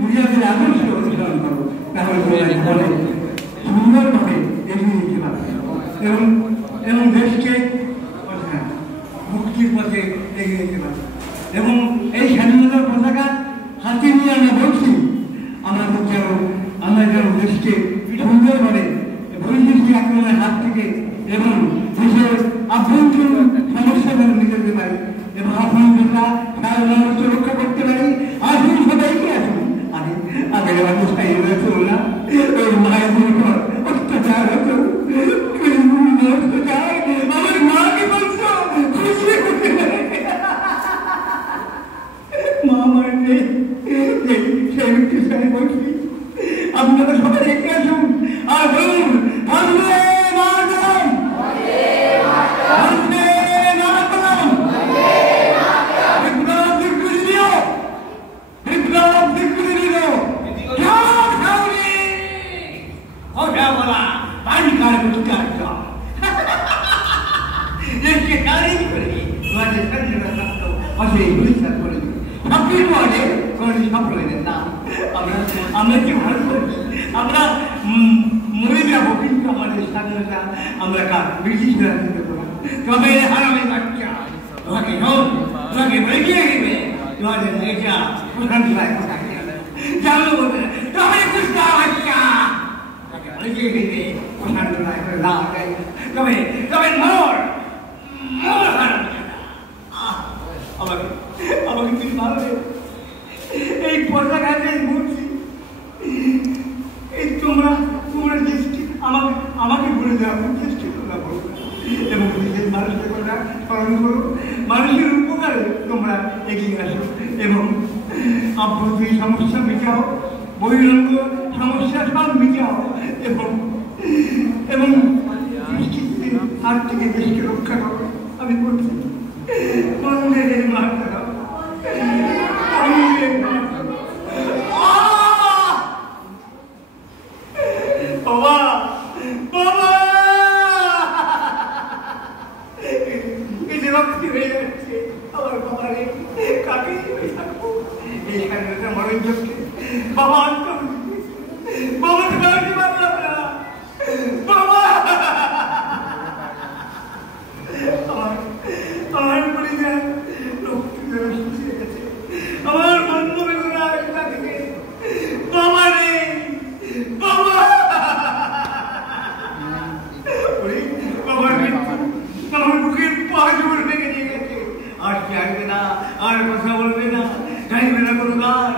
নিজেদের আদর্শ অনুসরণ করো, তাহলে সুন্দরভাবে এগিয়ে নিতে পারবে এবং দেশকে মুক্তির পথে এগিয়ে নিতে পারবে। এবং এই স্বাধীনতার পতাকা হাতে নিয়ে আমরা বলছি, আমরা যেন দেশকে সুন্দরভাবে বৈদেশিক আক্রমণের হাত থেকে এবং দেশের আভ্যন্তরীণ সমস্যা যেন নিতে পারি এবং আলহামদুলিল্লাহ সারা মানুষকে রক্ষা করতে পারি। আসুন সবাইকে আসুন, আগের অবস্থায় চললাম ওই মায়ের উপর অত্যাচার হতো, আমার মাকে বলছো খুশি করতে পারে মা আমার নেই, সেই বিষয়ে বলছি আপনারা সবাই এগিয়ে আসুন আর বলুন বন্দে মাতরম, বন্দে মাতরম, বিপ্লব দিগ্বিজয় দিও, বিপ্লব দিগ্বিজয় দিও, জয় সাউরি কথা বলা পানিকার মুস্কার দেশকে তারিফ করে তোমাদের স্বাধীনতা প্রাপ্ত অশোক পরিষ্কার করে সবকিছু বলে কোনো সফল হয়ে না। আমরা কি ভালো করি, আমরা মরে যাবো, কিন্তু আমাদের স্বাধীনতা আমরা ব্রিটিশরা দিতে পারবো। তবে হারামে বাচ্চা তোমাকে তোমাকে বেরিয়ে গেবে, তোমাদের এটা প্রশান্তি হয় জানো বলতে তবে কুস্তা বাচ্চা তোমাকে বেরিয়ে গেবে, প্রশান্তি হয় না তবে তবে মোর হারাম আমাকে তুমি ভালো এই পতাকাতে বলছি, এই তোমরা দৃষ্টি আমাকে বলে দেওয়া দৃষ্টি তোমরা বলো এবং নিজের মানুষের কথা স্মরণ করো, মানুষের উপকারে তোমরা এগিয়ে আসো এবং আভ্যন্তরীণ সমস্যা মিটাও, বহিরঙ্গ সমস্যা সব মিটাও এবং দৃষ্টিতে হাত থেকে দেশকে রক্ষা করো। আমি বলছি বন্দে মাতরম, বাবা বাবা এই যে রক্তি হয়ে যাচ্ছে আমার বাবারে, কাকে থাকবো এই স্বাধীনতা মরণ চোখে বাবা বাবা কাকে পারলাম না বাবা, আমার পরিবার রক্তি ধরে শুকিয়ে গেছে, আমার বন্ধুরা থেকে বাবা রে বাবা, আমার বুকের পাঁচবার ভেঙে নিয়ে গেছে, আর কি আসবে না, আর কথা বলবে না, গাইবে না কোনো গান,